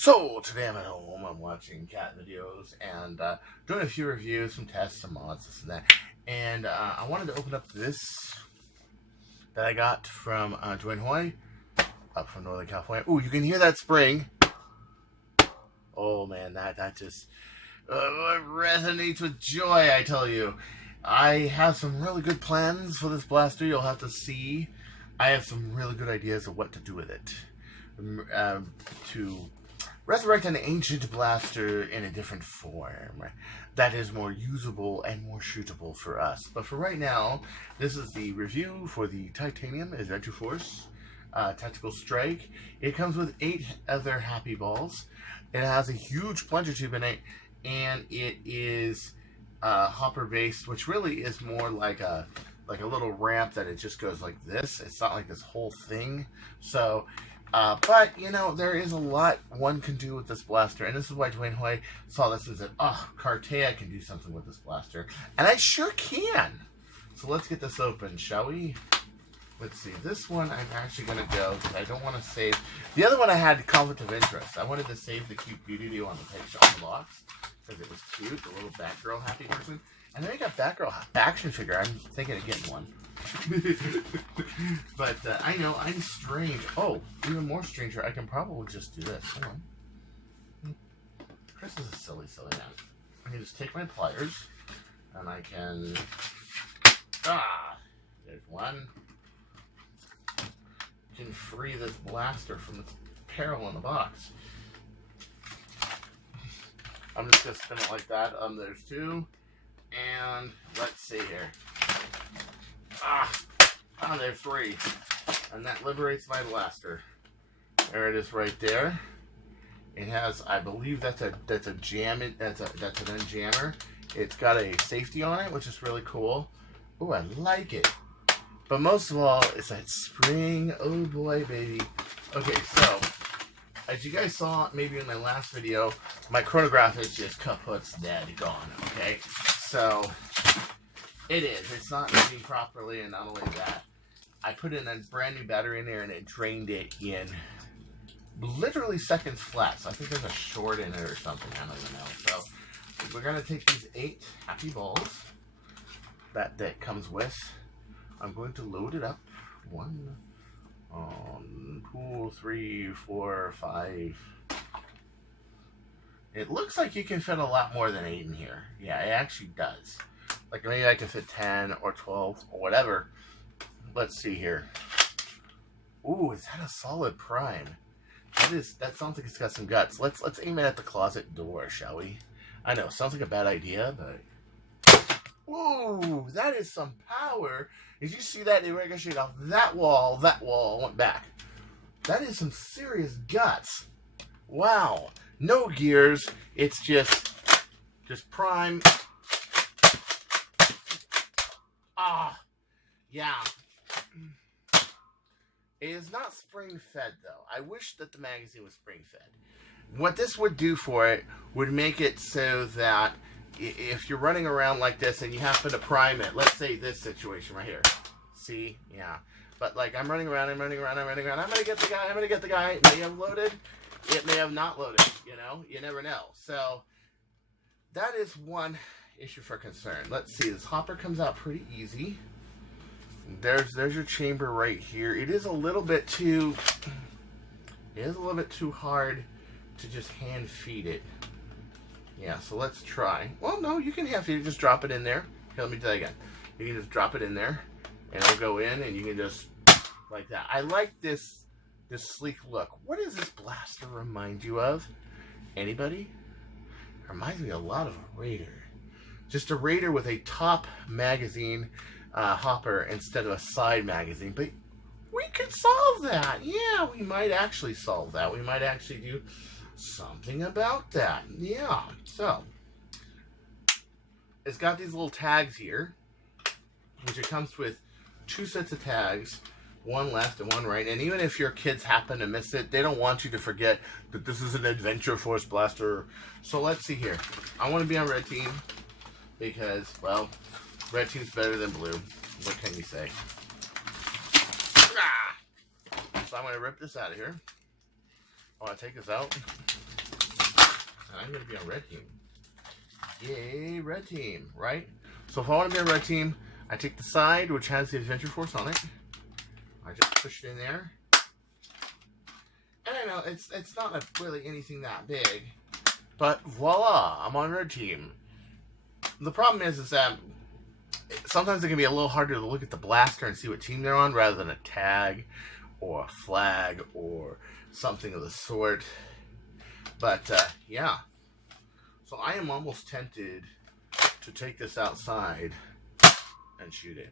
So today I'm at home, I'm watching cat videos and doing a few reviews, some tests, some mods, this and that. And I wanted to open up this that I got from Dwayne Hoy, up from Northern California. Ooh, you can hear that spring. Oh man, that just resonates with joy, I tell you. I have some really good plans for this blaster, you'll have to see. I have some really good ideas of what to do with it. To resurrect an ancient blaster in a different form that is more usable and more shootable for us. But for right now, this is the review for the Titanium Adventure Force Tactical Strike. It comes with 8 other Happy Balls. It has a huge plunger tube in it, and it is hopper based, which really is more like a little ramp that it just goes like this. It's not like this whole thing. So but, you know, there is a lot one can do with this blaster. And this is why Dwayne Hoy saw this and said, oh, Cartaya can do something with this blaster. And I sure can. So let's get this open, shall we? Let's see. This one I'm actually going to go because I don't want to save. The other one I had conflict of interest. I wanted to save the cute beauty on the picture on the box because it was cute. The little Batgirl happy person. And then I got Batgirl action figure. I'm thinking of getting one. But I know I'm strange. Oh, even more stranger. I can probably just do this. Hold on. Chris is a silly man. I can just take my pliers and I can. There's one. You can free this blaster from its peril in the box. I'm just gonna spin it like that. There's 2, and let's see here. There's 3, and that liberates my blaster. There it is, right there. It has, I believe that's an unjammer. It's got a safety on it, which is really cool. Ooh, I like it. But most of all, it's that spring. Oh boy, baby. Okay, so as you guys saw, maybe in my last video, my chronograph is just kaput's dead, gone. Okay, so it is. It's not moving properly, and not only that, I put in a brand new battery in there, and it drained it in literally seconds flat. So I think there's a short in it or something. I don't even know. So we're gonna take these 8 Happy Balls that comes with. I'm going to load it up. 1, 2, 3, 4, 5. It looks like you can fit a lot more than 8 in here. Yeah, it actually does. Like maybe I can fit 10 or 12 or whatever. Let's see here. Ooh, is that a solid prime? That sounds like it's got some guts. Let's aim it at the closet door, shall we? I know, sounds like a bad idea, but ooh, that is some power. Did you see that? It ricocheted off that wall, went back. That is some serious guts. Wow. No gears. It's just prime. Yeah. It is not spring-fed, though. I wish that the magazine was spring-fed. What this would do for it would make it so that if you're running around like this and you happen to prime it, let's say this situation right here. See? Yeah. But like I'm running around. I'm going to get the guy. It may have loaded. It may have not loaded. You know? You never know. So that is one issue for concern. Let's see. This hopper comes out pretty easy. There's your chamber right here. It is a little bit too hard to just hand feed it. Yeah, so let's try. Well, no, you can hand feed it. Just drop it in there. Here, let me do that again. You can just drop it in there, and it'll go in, and you can just like that. I like this sleek look. What does this blaster remind you of? Anybody? It reminds me a lot of a Raider. Just a Raider with a top magazine hopper instead of a side magazine. But we could solve that. Yeah, we might actually solve that. We might actually do something about that. Yeah. So it's got these little tags here, which it comes with 2 sets of tags, one left and one right. And even if your kids happen to miss it, they don't want you to forget that this is an Adventure Force blaster. So let's see here. I want to be on red team because, well, red team's better than blue. What can you say? So I'm going to rip this out of here. I want to take this out. and I'm going to be on red team. Yay, red team, right? So if I want to be on red team, I take the side, which has the Adventure Force on it. I just push it in there. And I know it's not really anything that big, but voila, I'm on red team. The problem is that sometimes it can be a little harder to look at the blaster and see what team they're on rather than a tag or a flag or something of the sort. But yeah, so I am almost tempted to take this outside and shoot it.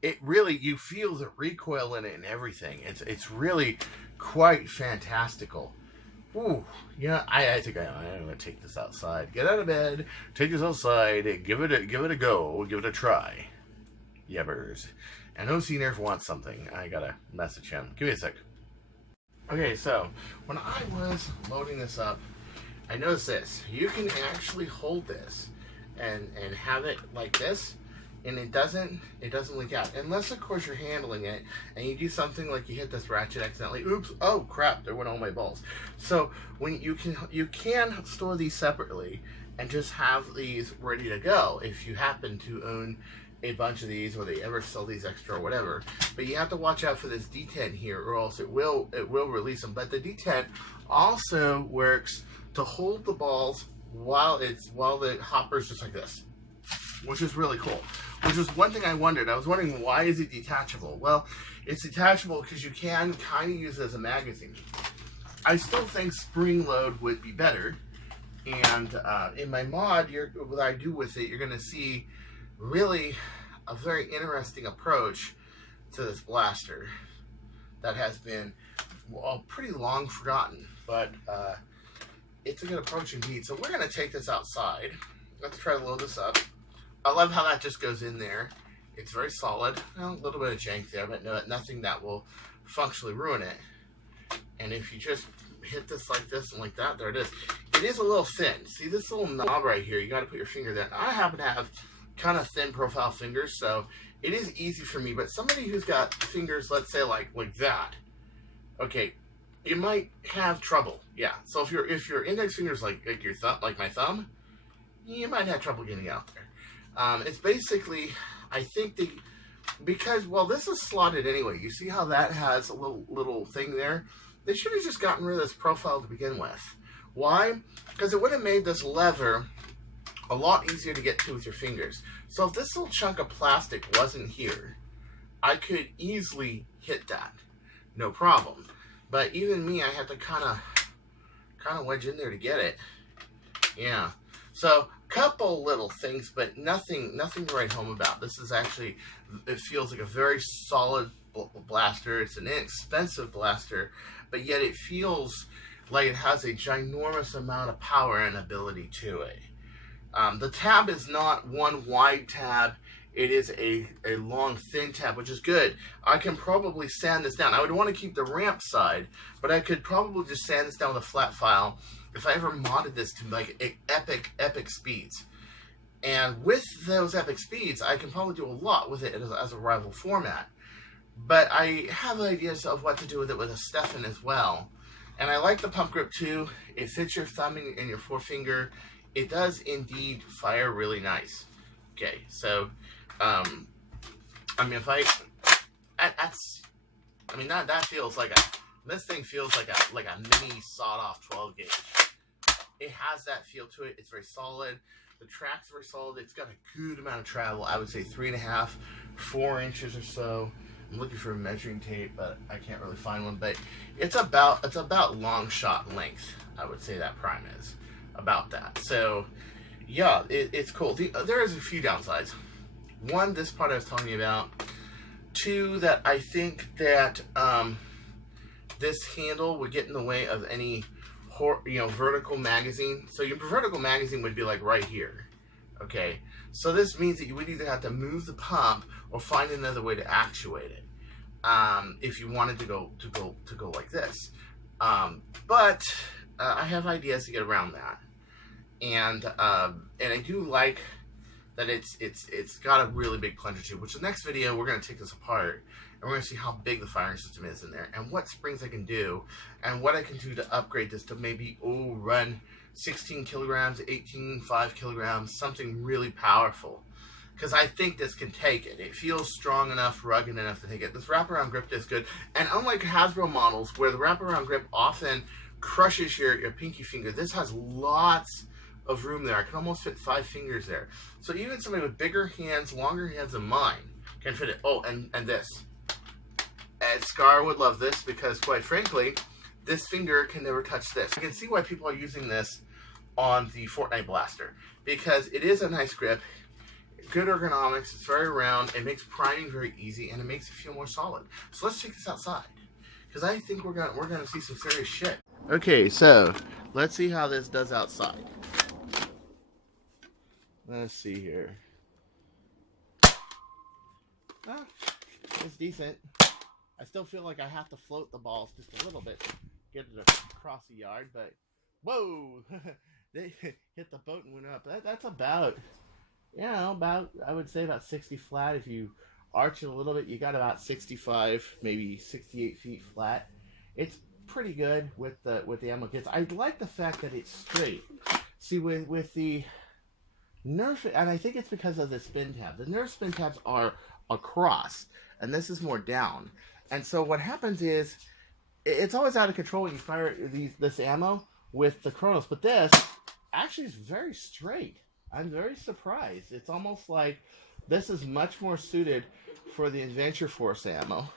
It really, you feel the recoil in it and everything. It's really quite fantastical. Ooh, yeah, I think I'm gonna take this outside. Get out of bed, take this outside, give it a go, give it a try. Yebbers. And OC Nerf wants something. I gotta message him. Give me a sec. Okay, so when I was loading this up, I noticed this. You can actually hold this and have it like this, and it doesn't leak out, unless of course you're handling it and you do something like you hit this ratchet accidentally. Oops! Oh crap! There went all my balls. So when you can store these separately and just have these ready to go if you happen to own a bunch of these, or they ever sell these extra or whatever. But you have to watch out for this detent here, or else it will release them. But the detent also works to hold the balls while the hopper's just like this, which is really cool. Which was one thing I wondered. I was wondering, why is it detachable? Well, it's detachable because you can kind of use it as a magazine. I still think spring load would be better. And in my mod, what I do with it, you're going to see really a very interesting approach to this blaster that has been, well, pretty long forgotten. But it's a good approach indeed. So we're going to take this outside. Let's try to load this up. I love how that just goes in there. It's very solid. Well, a little bit of jank there, but nothing that will functionally ruin it. And if you just hit this like this and like that, there it is. It is a little thin. See this little knob right here? You got to put your finger there. I happen to have kind of thin profile fingers, so it is easy for me. But somebody who's got fingers, let's say like that, okay, you might have trouble. Yeah. So if your index finger's like your thumb, like my thumb, you might have trouble getting out there. It's basically, I think because, well, this is slotted anyway. You see how that has a little thing there? They should have just gotten rid of this profile to begin with. Why? Because it would have made this lever a lot easier to get to with your fingers. So if this little chunk of plastic wasn't here, I could easily hit that. No problem. But even me, I had to kind of wedge in there to get it. Yeah. So, couple little things, but nothing to write home about. This is actually, it feels like a very solid blaster. It's an inexpensive blaster, but yet it feels like it has a ginormous amount of power and ability to it. The tab is not one wide tab. It is a long, thin tab, which is good. I can probably sand this down. I would want to keep the ramp side, but I could probably just sand this down with a flat file if I ever modded this to like epic speeds. And with those epic speeds, I can probably do a lot with it as a rival format. But I have ideas of what to do with it with a Stefan as well. And I like the pump grip too. It fits your thumb and your forefinger. It does indeed fire really nice. Okay, so, I mean, that feels like this thing feels like a mini sawed-off 12 gauge. It has that feel to it. It's very solid. The track's very solid. It's got a good amount of travel. I would say 3.5, 4 inches or so. I'm looking for a measuring tape, but I can't really find one. But it's about long shot length. I would say that prime is about that. So yeah, it's cool. There is a few downsides. One, this part I was telling you about. Two, that I think that this handle would get in the way of any vertical magazine. So your vertical magazine would be like right here. Okay, so this means that you would either have to move the pump or find another way to actuate it if you wanted to go like this. But I have ideas to get around that, and I do like that it's got a really big plunger tube. Which the next video we're going to take this apart and we're going to see how big the firing system is in there, and what springs I can do, and what I can do to upgrade this to maybe, run 16 kilograms, 18, 5 kilograms, something really powerful. Because I think this can take it. It feels strong enough, rugged enough to take it. This wraparound grip is good. And unlike Hasbro models, where the wraparound grip often crushes your pinky finger, this has lots of room there. I can almost fit 5 fingers there. So even somebody with bigger hands, longer hands than mine, can fit it. Oh, and this. And Scar would love this because, quite frankly, this finger can never touch this. You can see why people are using this on the Fortnite blaster. Because it is a nice grip. Good ergonomics, it's very round, it makes priming very easy, and it makes it feel more solid. So let's take this outside, because I think we're gonna see some serious shit. Okay, so let's see how this does outside. Let's see here. Ah, it's decent. I still feel like I have to float the balls just a little bit to get it across the yard, but whoa, they hit the boat and went up. That's about. I would say about 60 flat. If you arch it a little bit, you got about 65, maybe 68 feet flat. It's pretty good with the ammo kits. I like the fact that it's straight. See, with the Nerf, and I think it's because of the spin tab. The Nerf spin tabs are across, and this is more down. And so what happens is, it's always out of control when you fire this ammo with the Chronos. But this actually is very straight. I'm very surprised. It's almost like this is much more suited for the Adventure Force ammo.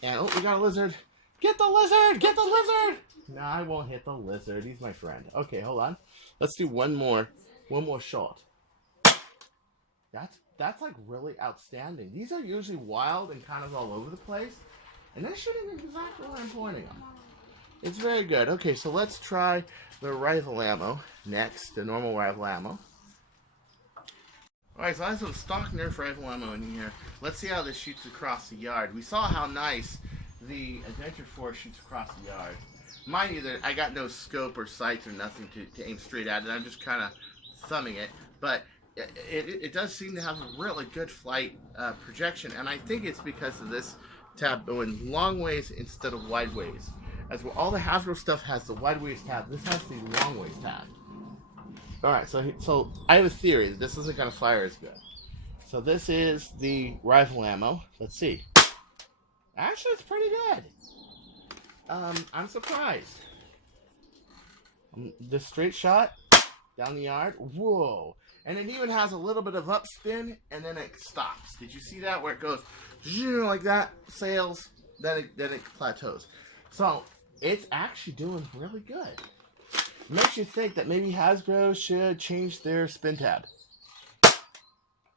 And, oh, we got a lizard. Get the lizard! Get the lizard! No, I won't hit the lizard. He's my friend. Okay, hold on. Let's do one more shot. That's like really outstanding. These are usually wild and kind of all over the place. And that's shooting exactly where I'm pointing them. It's very good. Okay, so let's try the rifle ammo next, the normal rifle ammo. Alright, so I have some stock Nerf rifle ammo in here. Let's see how this shoots across the yard. We saw how nice the Adventure Force shoots across the yard. Mind you, I got no scope or sights or nothing to aim straight at it. I'm just kind of thumbing it. But it does seem to have a really good flight projection. And I think it's because of this tab going long ways instead of wide ways. As well, all the Hasbro stuff has the wide ways tab. This has the long ways tab. Alright, so I have a theory. This isn't going to fire as good. So this is the rifle ammo. Let's see. Actually, it's pretty good. I'm surprised. The straight shot down the yard. Whoa. And it even has a little bit of upspin, and then it stops. Did you see that? Where it goes like that, sails, then it plateaus. So it's actually doing really good. Makes you think that maybe Hasbro should change their spin tab.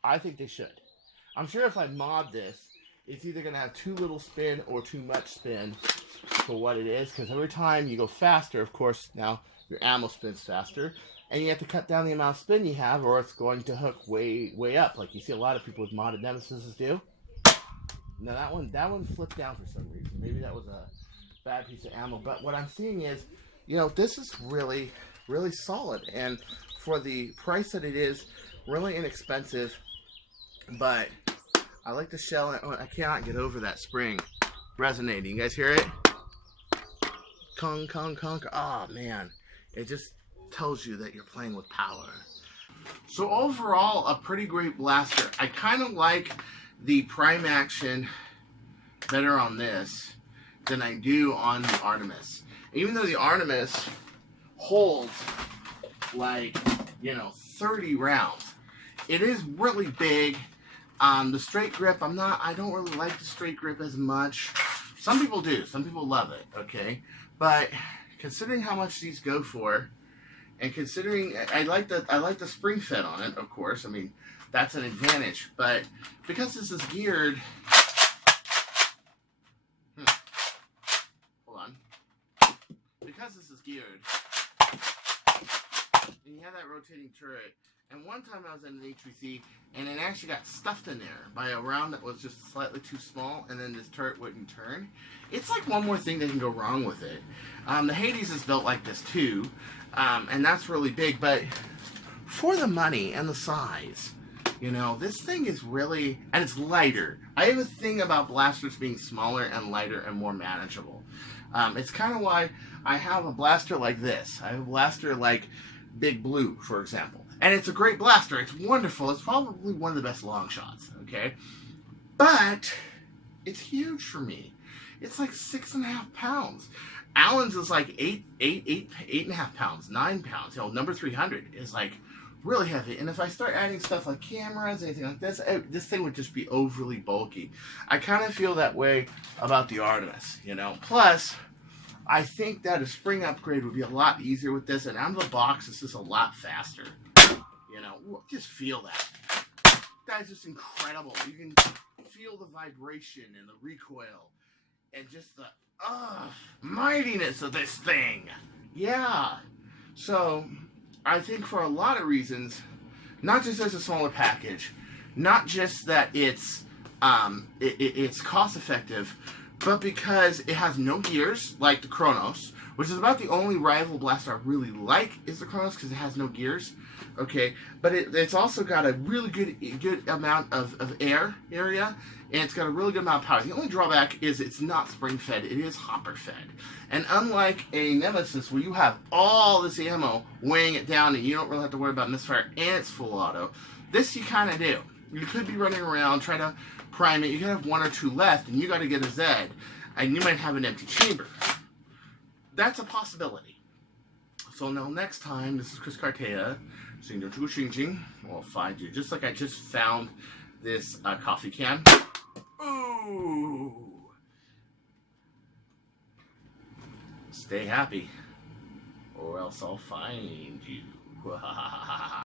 I think they should. I'm sure if I mod this, it's either going to have too little spin or too much spin for what it is. Because every time you go faster, of course, now your ammo spins faster. And you have to cut down the amount of spin you have, or it's going to hook way up. Like you see a lot of people with modded Nemesis do. Now that one flipped down for some reason. Maybe that was a bad piece of ammo. But what I'm seeing is, this is really, really solid. And for the price that it is, really inexpensive. But I like the shell. I cannot get over that spring resonating. You guys hear it? Kong, kong, kong. Oh, man. It just tells you that you're playing with power. So overall, a pretty great blaster. I kind of like the prime action better on this than I do on the Artemis. Even though the Artemis holds like 30 rounds, it is really big. The straight grip, I don't really like the straight grip as much. Some people do. Some people love it. Okay, but considering how much these go for, and considering I like the spring fed on it, of course. I mean, that's an advantage. But because this is geared, hold on. Because this is geared, and you have that rotating turret. And one time I was in an HVC, and it actually got stuffed in there by a round that was just slightly too small, and then this turret wouldn't turn. It's like one more thing that can go wrong with it. The Hades is built like this too, and that's really big, but for the money and the size, You know, this thing is really, and it's lighter. I have a thing about blasters being smaller and lighter and more manageable. It's kind of why I have a blaster like this. I have a blaster like Big Blue, for example. And it's a great blaster. It's wonderful. It's probably one of the best long shots, okay? But it's huge for me. It's like 6.5 pounds. Allen's is like 8.5 pounds, 9 pounds. You know, number 300 is like really heavy. And if I start adding stuff like cameras, anything like this, this thing would just be overly bulky. I kind of feel that way about the Artemis, you know. Plus, I think that a spring upgrade would be a lot easier with this. And out of the box, this is a lot faster. You know, just feel that. That is just incredible. You can feel the vibration and the recoil and just the mightiness of this thing. Yeah. So, I think for a lot of reasons, not just as a smaller package, not just that it's cost effective, but because it has no gears like the Kronos, which is about the only rival blaster I really like is the Kronos because it has no gears. Okay, but it's also got a really good amount of air area, and it's got a really good amount of power. The only drawback is it's not spring-fed, it is hopper-fed. And unlike a Nemesis where you have all this ammo weighing it down and you don't really have to worry about misfire and it's full auto, this you kind of do. You could be running around trying to prime it, you could have 1 or 2 left and you got to get a Z, and you might have an empty chamber. That's a possibility. So until next time, this is Chris Cartaya. We'll find you. Just like I just found this coffee can. Ooh! Stay happy, or else I'll find you.